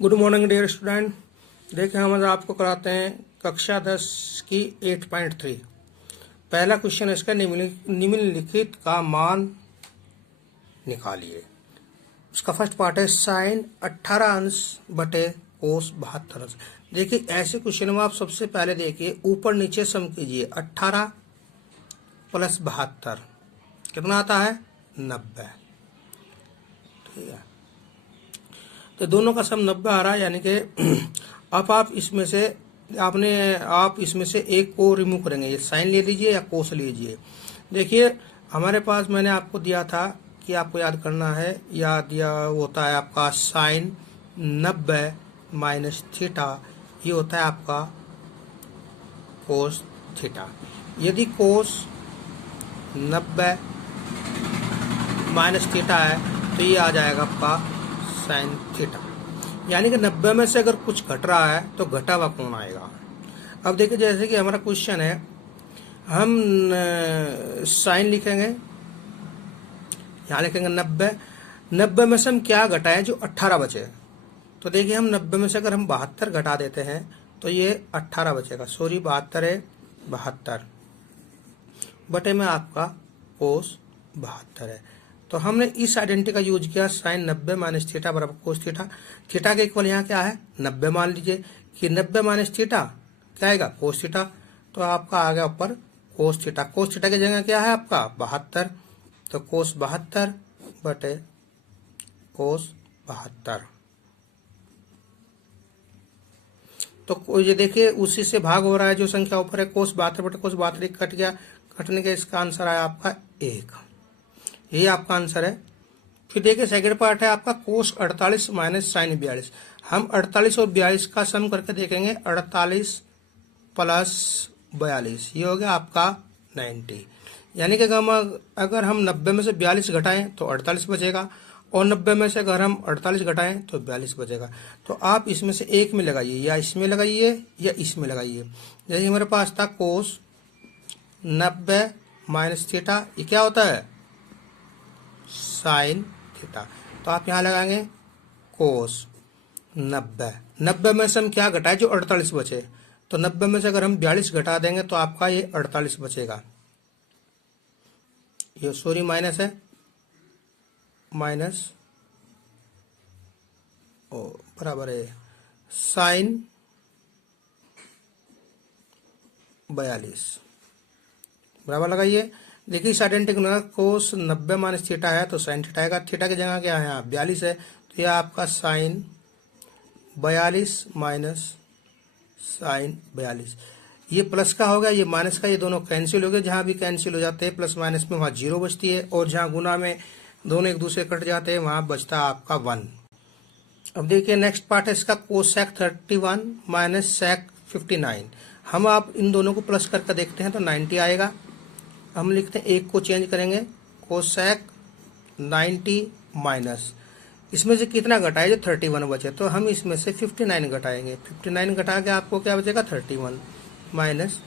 Good morning dear student. देखें हम आज आपको कराते हैं कक्षा 10 की 8.3। पहला क्वेश्चन इसका निम्नलिखित का मान निकालिए। उसका फर्स्ट पार्ट है साइन 18 अंश बटे कोस 72 अंश। देखिए ऐसे क्वेश्चन में आप सबसे पहले देखिए ऊपर नीचे सम कीजिए। 18 प्लस 72 कितना आता है 90। ठीक है, तो दोनों का सम 90 आ रहा है, यानी कि अब आप इसमें से एक को रिमूव करेंगे। ये साइन ले लीजिए या कोस लीजिए। देखिए हमारे पास मैंने आपको दिया था कि आपको याद करना है, या दिया होता है आपका साइन 90 माइनस थीटा, ये होता है आपका कोस थीटा। यदि कोस 90 माइनस थीटा है तो ये आ जाएगा आपका साइन थीटा, यानी कि 90 में से अगर कुछ घट रहा है तो घटा हुआ कौन आएगा। अब देखिए जैसे कि हमारा क्वेश्चन है, हम साइन लिखेंगे, यहाँ लिखेंगे 90 में से हम क्या घटाएं जो 18 बचे। तो देखिए हम 90 में से अगर हम 72 घटा देते हैं तो ये 18 बचेगा। सॉरी 72 है 72 बटे में आपका कोस 72 है। तो हमने इस आइडेंटिटी का यूज किया, साइन 90 माइनस थीटा बराबर कोस थीटा। थीटा के इक्वल यहाँ क्या है 90। मान लीजिए कि 90 माइनस थीटा क्या आएगा कोस थीटा, तो आपका आ गया ऊपर कोस थीटा। कोस थीटा की जगह क्या है आपका 72, तो कोस 72 बटे कोस 72। तो ये देखिए उसी से भाग हो रहा है, जो संख्या ऊपर है कोस 72 बटे कोस 72 कट गया, कटने के इसका आंसर आया आपका 1। यही आपका आंसर है। फिर देखिए सेकंड पार्ट है आपका कोस 48 माइनस साइन 42। हम 48 और 42 का सम करके देखेंगे। 48 प्लस 42 ये हो गया आपका 90, यानी कि अगर हम 90 में से 42 घटाएं तो 48 बचेगा, और 90 में से अगर हम 48 घटाएं तो 42 बचेगा। तो आप इसमें से एक में लगाइए, या इसमें लगाइए या इसमें लगाइए। जैसे हमारे पास था कोस 90 माइनस थीटा, ये क्या होता है साइन थीटा। तो आप यहाँ लगाएंगे कोस 90 में से हम क्या घटाए जो 48 बचे। तो 90 में से अगर हम 42 घटा देंगे तो आपका ये 48 बचेगा। ये सॉरी माइनस है, माइनस ओ बराबर है साइन 42 बराबर लगाइए। देखिए इस आइडेंटिटी का कोस 90 माइनस थीटा है तो साइन थीटा आएगा। थीटा की जगह क्या है यहाँ 42 है, तो यह आपका साइन 42 माइनस साइन 42। ये प्लस का होगा, ये माइनस का, ये दोनों कैंसिल हो गए। जहाँ भी कैंसिल हो जाते हैं प्लस माइनस में वहाँ 0 बचती है, और जहाँ गुना में दोनों एक दूसरे कट जाते हैं वहाँ बचता है आपका 1। अब देखिए नेक्स्ट पार्ट है इसका कोसेक 31 माइनस सेक 59। हम आप इन दोनों को प्लस करके देखते हैं तो 90 आएगा। हम लिखते हैं एक को चेंज करेंगे, कोसेक 90 माइनस इसमें से कितना घटाए जो 31 बचे, तो हम इसमें से 59 घटाएंगे। 59 घटा के आपको क्या बचेगा 31 माइनस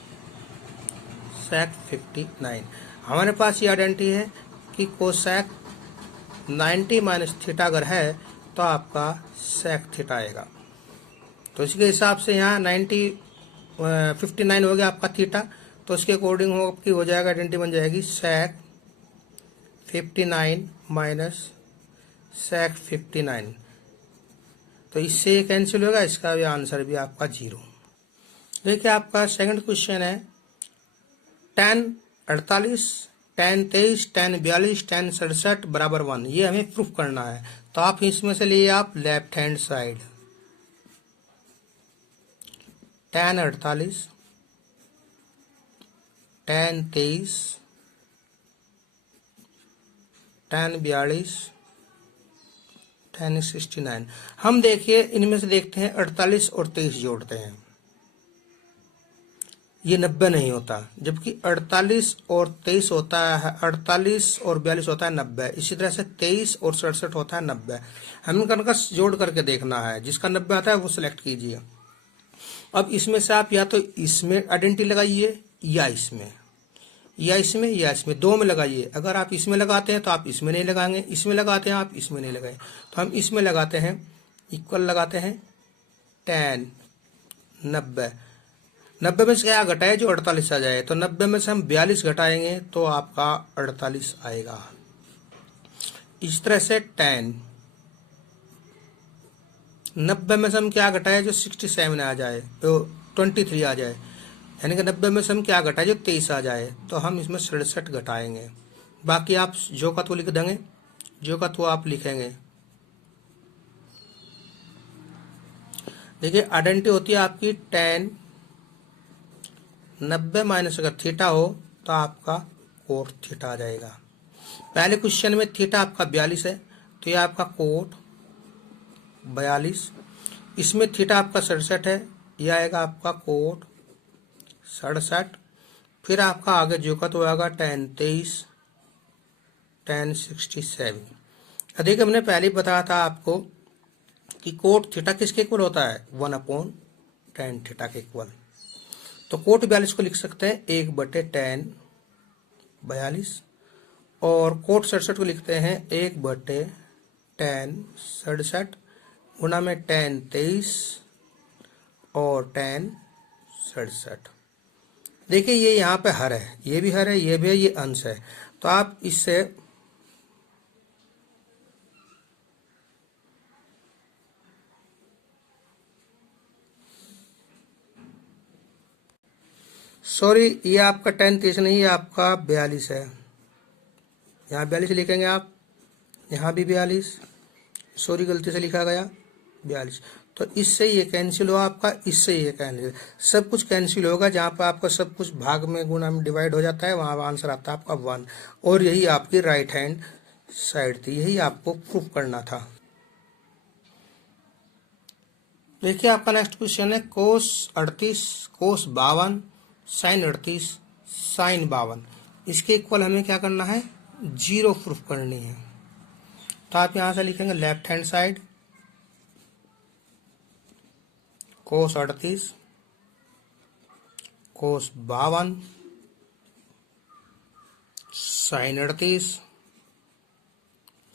सेक 59। हमारे पास ये आइडेंटिटी है कि कोसेक 90 माइनस थीटा अगर है तो आपका सेक थीटा आएगा। तो इसके हिसाब से यहाँ 59 हो गया आपका थीटा, तो इसके अकॉर्डिंग आपकी हो जाएगा आइडेंटिटी बन जाएगी सेक 59 माइनस सेक 59। तो इससे ये कैंसिल होगा, इसका भी आंसर भी आपका 0। देखिए आपका सेकंड क्वेश्चन है tan 48, tan 23, tan 42, tan 67 बराबर 1। ये हमें प्रूफ करना है। तो आप इसमें से लिए आप left hand side, tan 48, tan 23, tan 42, tan 69। हम देखिए इनमें से देखते हैं 48 और 23 जोड़ते हैं, ये 90 नहीं होता, जबकि 48 और 23 होता है, 48 और 42 होता है 90। इसी तरह से 23 और 67 होता है 90। हमें इनका जोड़ करके देखना है, जिसका 90 आता है वो सिलेक्ट कीजिए। अब इसमें से आप या तो इसमें आइडेंटिटी लगाइए या इसमें, या इसमें या इसमें, दो में लगाइए। अगर आप इसमें लगाते हैं तो आप इसमें नहीं लगाएंगे, इसमें लगाते हैं आप इसमें नहीं लगाएंगे। तो हम इसमें लगाते हैं, इक्वल लगाते हैं tan 90। 90 में से क्या घटाए जो 48 आ जाए, तो 90 में से हम 42 घटाएंगे तो आपका 48 आएगा। इस तरह से tan 90 में से हम क्या घटाए जो 67 आ जाए, तो 23 आ जाए, यानी कि 90 में से हम क्या घटाए जो 23 आ जाए, तो हम इसमें 67 घटाएंगे। बाकी आप जो का तो लिख देंगे, जो का तो आप लिखेंगे। देखिए आइडेंटिटी होती है आपकी tan 90 माइनस अगर थीटा हो तो आपका कोट थीटा आ जाएगा। पहले क्वेश्चन में थीटा आपका 42 है, तो ये आपका कोट 42। इसमें थीटा आपका 67 है, यह आएगा आपका कोट 67। फिर आपका आगे जो का तो आएगा tan 23 tan 67। देखिए हमने पहले ही बताया था आपको कि कोट थीटा किसके इक्वल होता है, 1/tan थीटा के इक्वल। तो कोट 42 को लिख सकते हैं 1/tan 42, और कोट 67 को लिखते हैं 1/tan 67 गुना में tan 23 और tan 67। देखिए ये यहाँ पे हर है, ये भी हर है, ये भी है, ये अंश है, तो आप इससे सॉरी, ये आपका tan 23 नहीं, ये आपका 42 है। यहाँ 42 लिखेंगे आप, यहाँ भी 42, सॉरी गलती से लिखा गया 42। तो इससे ये कैंसिल हुआ आपका, इससे ये कैंसिल, सब कुछ कैंसिल होगा। जहाँ पर आपका सब कुछ भाग में गुणा में डिवाइड हो जाता है, वहाँ आंसर आता है आपका 1। और यही आपकी राइट हैंड साइड थी, यही आपको प्रूफ करना था। देखिए आपका नेक्स्ट क्वेश्चन है कोस 38 कोस 52 साइन 38 साइन 52। इसके इक्वल हमें क्या करना है, 0 प्रूफ करनी है। तो आप यहाँ से लिखेंगे लेफ्ट हैंड साइड कोस 38 कोस 52 साइन 38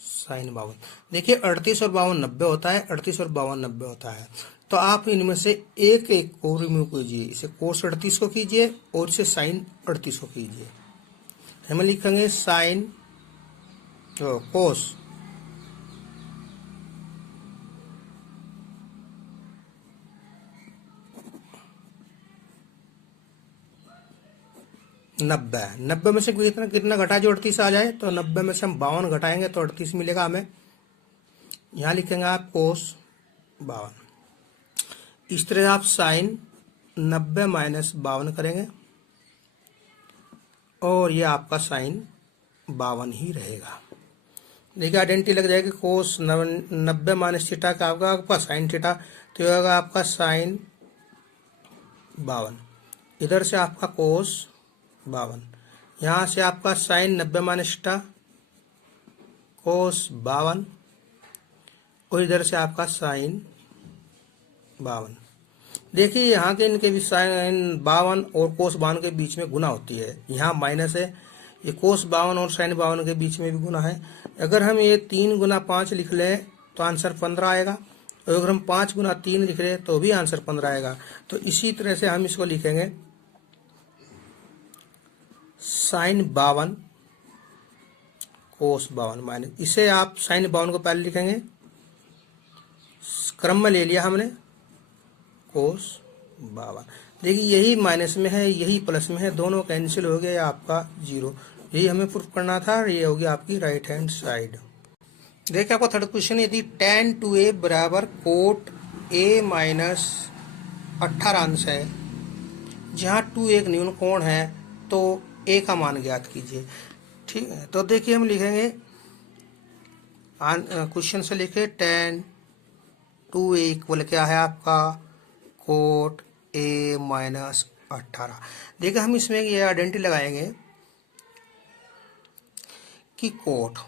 साइन 52। देखिए 38 और 52 90 होता है, 38 और 52 90 होता है। तो आप इनमें से एक एक को रिमूव कीजिए, इसे कोस 38 को कीजिए और इसे साइन 38 को कीजिए। हम लिखेंगे साइन कोस 90 में से कितना कितना घटा जो 38 आ जाए, तो 90 में से हम 52 घटाएंगे तो 38 मिलेगा हमें। यहाँ लिखेंगे आप कोस 52। इस तरह आप साइन 90 माइनस 52 करेंगे और ये आपका साइन 52 ही रहेगा। देखिए आइडेंटिटी लग जाएगी कोस 90 माइनस थीटा का आपका साइन थीटा, तो ये होगा आपका साइन 52। इधर से आपका कोस 52, यहाँ से आपका साइन 90 माइनस थीटा कोस 52, और इधर से आपका साइन 52। देखिए यहाँ के इनके भी साइन 52 और कोस 52 के बीच में गुना होती है, यहाँ माइनस है, ये कोस 52 और साइन 52 के बीच में भी गुना है। अगर हम ये 3 गुना 5 लिख लें तो आंसर 15 आएगा, और अगर हम 5 गुना 3 लिख रहे तो भी आंसर 15 आएगा। तो इसी तरह से हम इसको लिखेंगे साइन 52 कोस 52 माइनस, इसे आप साइन 52 को पहले लिखेंगे, क्रम में ले लिया हमने कोस 52। देखिए यही माइनस में है, यही प्लस में है, दोनों कैंसिल हो गया आपका 0। यही हमें प्रूफ करना था, ये होगी आपकी राइट हैंड साइड। देखिए आपका थर्ड क्वेश्चन, यदि tan 2a बराबर कोट a माइनस 18 अंश है, जहाँ 2 एक न्यून कोण है, तो a का मान ज्ञात कीजिए। ठीक है, तो देखिए हम लिखेंगे क्वेश्चन से लिखे tan 2a इक्वल क्या है आपका कोट a माइनस 18। देखिए हम इसमें ये आइडेंटिटी लगाएंगे कि कोट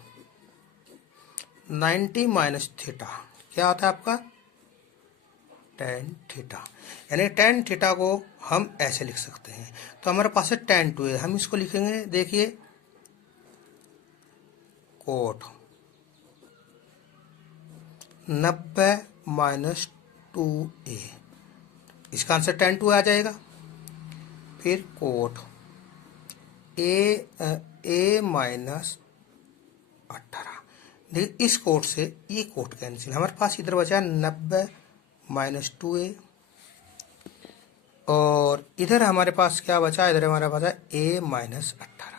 90 माइनस थीटा क्या होता है आपका tan थीटा, यानी tan थीटा को हम ऐसे लिख सकते हैं। तो हमारे पास है tan 2a, हम इसको लिखेंगे, देखिए कोट 90 माइनस 2a, इसका आंसर 10/2 आ जाएगा। फिर कोट a माइनस 18। देखिए इस कोट से ये कोट कैंसिल, हमारे पास इधर बचा 90 माइनस 2a, और इधर हमारे पास क्या बचा, इधर हमारे पास है a माइनस 18।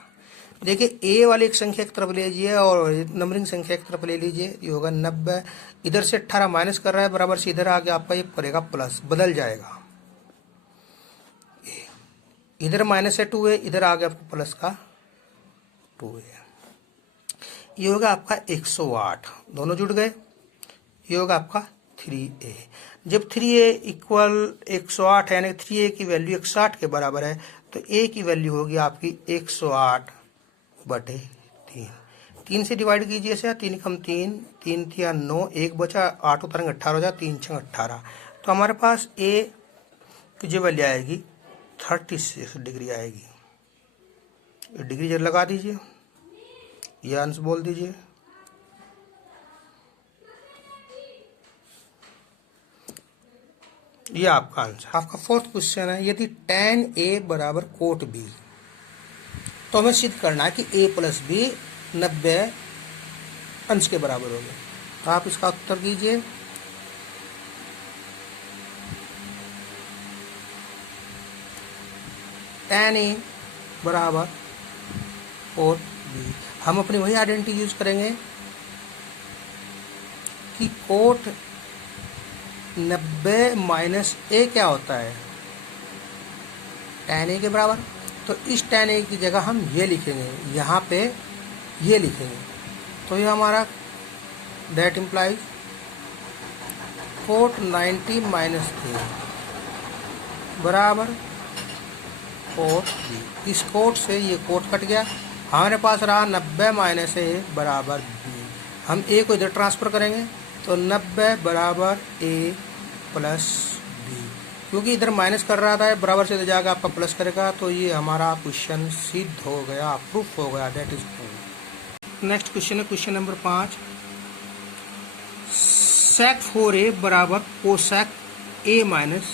देखिए a वाली एक संख्या एक तरफ ले लीजिए और नंबरिंग संख्या एक तरफ ले लीजिए, ये होगा 90, इधर से 18 माइनस कर रहा है बराबर से इधर आगे आपका ये पड़ेगा प्लस, बदल जाएगा। इधर माइनस है 2a, इधर आगे आपको प्लस का 2a, ये होगा आपका 108, दोनों जुड़ गए, ये होगा आपका 3a। जब 3a इक्वल 108 है, यानी 3a की वैल्यू 160 के बराबर है, तो a की वैल्यू होगी आपकी 108/3। 3 से डिवाइड कीजिए इसे, 3 कम 3, 3 3 9, 1 बचा, 8 उतरेंगे 18 हो जाए, 3 6 18। तो हमारे पास a की जो वैल्यू आएगी 36 डिग्री आएगी। डिग्री जब लगा दीजिए, ये आंसर बोल दीजिए। ये आपका आंसर। आपका फोर्थ क्वेश्चन है, यदि tan a बराबर कोट b, तो हमें सिद्ध करना है कि a प्लस b 90 अंश के बराबर होगा। तो आप इसका उत्तर दीजिए। tan a बराबर कोट b, हम अपनी वही आइडेंटिटी यूज करेंगे कि कोट 90 माइनस a क्या होता है, tan a के बराबर। तो इस tan a की जगह हम ये लिखेंगे, यहाँ पे ये लिखेंगे, तो ये हमारा that implies quote 90 minus a बराबर कोट b। इस कोट से ये कोट कट गया, हमारे पास रहा 90 माइनस a बराबर b। हम a को इधर ट्रांसफर करेंगे, तो 90 बराबर a प्लस b, क्योंकि इधर माइनस कर रहा था, बराबर से जाकर आपका प्लस करेगा, तो ये हमारा क्वेश्चन सिद्ध हो गया, प्रूफ हो गया, that is proof. Next question है क्वेश्चन नंबर 5। सेक 4a बराबर कोसेक a माइनस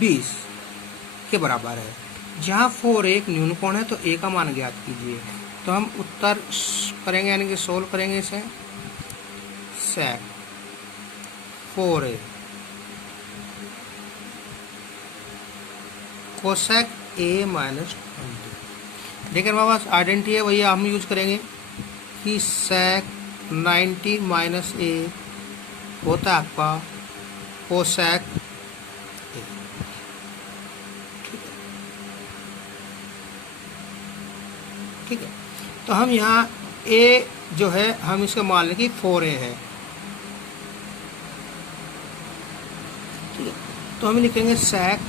20 के बराबर है। जहाँ 4a एक न्यून कोण है, तो a का मान ज्ञात कीजिए। तो हम उत्तर करेंगे, यानी कि सोल्व करेंगे इसे। सेक 4a कोसेक a माइनस 20। देखिए हमारे पास आइडेंटिटी है, वही हम यूज करेंगे कि सेक 90 माइनस a होता है आपका कोसेक a। ठीक है, तो हम यहाँ a जो है हम इसका मान लें कि 4a है। ठीक है, तो हम लिखेंगे सेक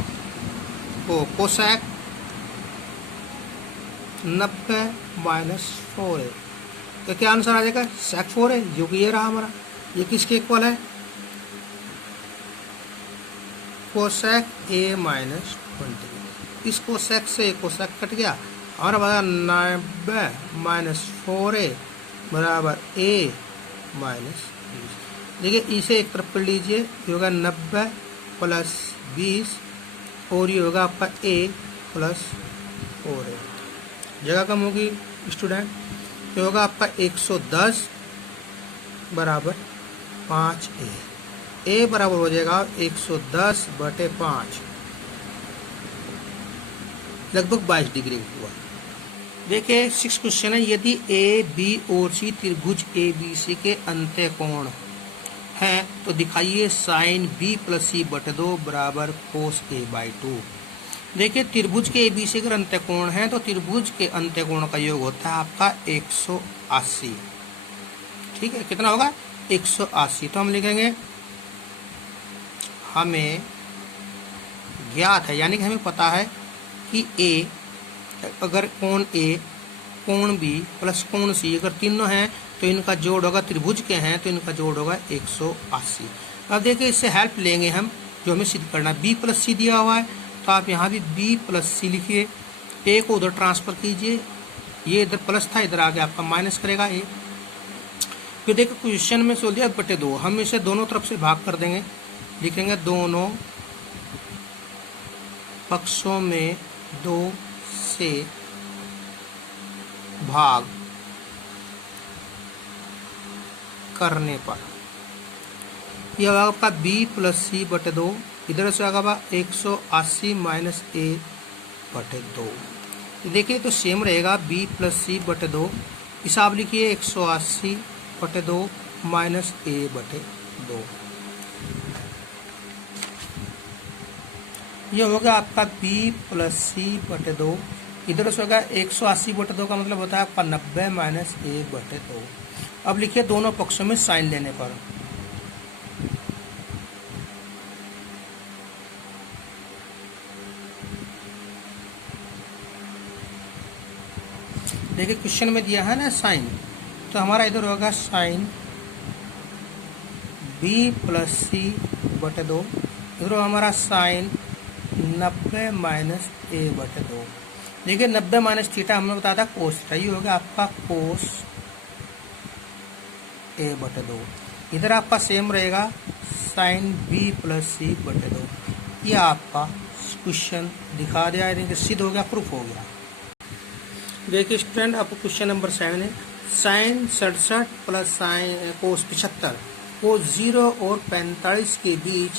कोसेक 90 माइनस 4a, तो क्या आंसर आ जाएगा, सेक 4a, जो कि ये रहा हमारा। ये किसके इक्वल है, कोसेक a माइनस 20। इस कोसेक से कोसेक कट गया, हमारा बता 90 माइनस 4a बराबर a माइनस 20। देखिए इसे एक तरफ कर लीजिए, ये होगा 90 प्लस 20, और ये होगा आपका a प्लस 4a, जगह कम होगी स्टूडेंट, ये होगा आपका 110 बराबर 5a। a बराबर हो जाएगा 110/5, लगभग 22 डिग्री हुआ। देखिए 6 क्वेश्चन है, यदि a b और c त्रिभुज ABC के अंत्यकोण है, तो दिखाइए साइन b प्लस c बटे 2 बराबर कोस a/2। देखिए त्रिभुज के ABC के अंत्यकोण है, तो त्रिभुज के अंत्यकोण का योग होता है आपका 180। ठीक है, कितना होगा 180। तो हम लिखेंगे हमें ज्ञात है, यानी कि हमें पता है कि a अगर कोण a कोण b प्लस कोण c अगर तीनों हैं, तो इनका जोड़ होगा, त्रिभुज के हैं तो इनका जोड़ होगा 180। अब देखिए इससे हेल्प लेंगे हम, जो हमें सिद्ध करना है। b प्लस c दिया हुआ है, तो आप यहाँ भी b प्लस c लिखिए, a को उधर ट्रांसफर कीजिए, ये इधर प्लस था, इधर आगे आपका माइनस करेगा a। फिर देखो क्वेश्चन में सोच दिया 1/2, हम इसे दोनों तरफ से भाग कर देंगे, लिखेंगे दोनों पक्षों में 2 से भाग करने पर यह होगा आपका b + c/2, इधर से होगा 180 - a/2। देखिए तो सेम रहेगा b + c/2, हिसाब लिखिए 180/2 - a/2। यह होगा आपका b + c/2, इधर से होगा 180/2 का मतलब होता है आपका 90 - a/2। अब लिखिए दोनों पक्षों में साइन लेने पर, देखिए क्वेश्चन में दिया है ना साइन, तो हमारा इधर होगा साइन b + c/2, इधर हमारा साइन 90 - a/2। देखिए 90 - थीटा हमने बताया था कोस थीटा, ये होगा आपका कोस a/2। इधर आपका सेम रहेगा साइन b + c/2। ये आपका क्वेश्चन दिखा दिया है, सिद्ध हो गया, प्रूफ हो गया। देखिए स्टूडेंट, आपको क्वेश्चन नंबर 7 है, साइन 67 + साइन कोस 75 को 0 और 45 के बीच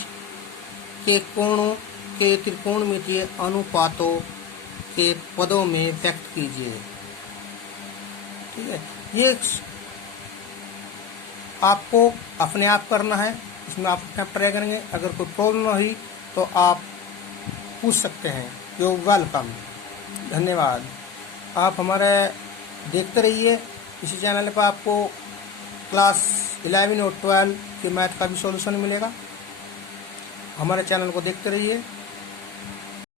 के कोणों के त्रिकोणमितीय अनुपातों के पदों में व्यक्त कीजिए। ठीक है, ये आपको अपने आप करना है, इसमें आप अपने आप ट्राई करेंगे। अगर कोई प्रॉब्लम हुई तो आप पूछ सकते हैं। यू वेलकम, धन्यवाद। आप हमारे देखते रहिए, इसी चैनल पर आपको क्लास 11 और 12 के मैथ का भी सॉल्यूशन मिलेगा। हमारे चैनल को देखते रहिए।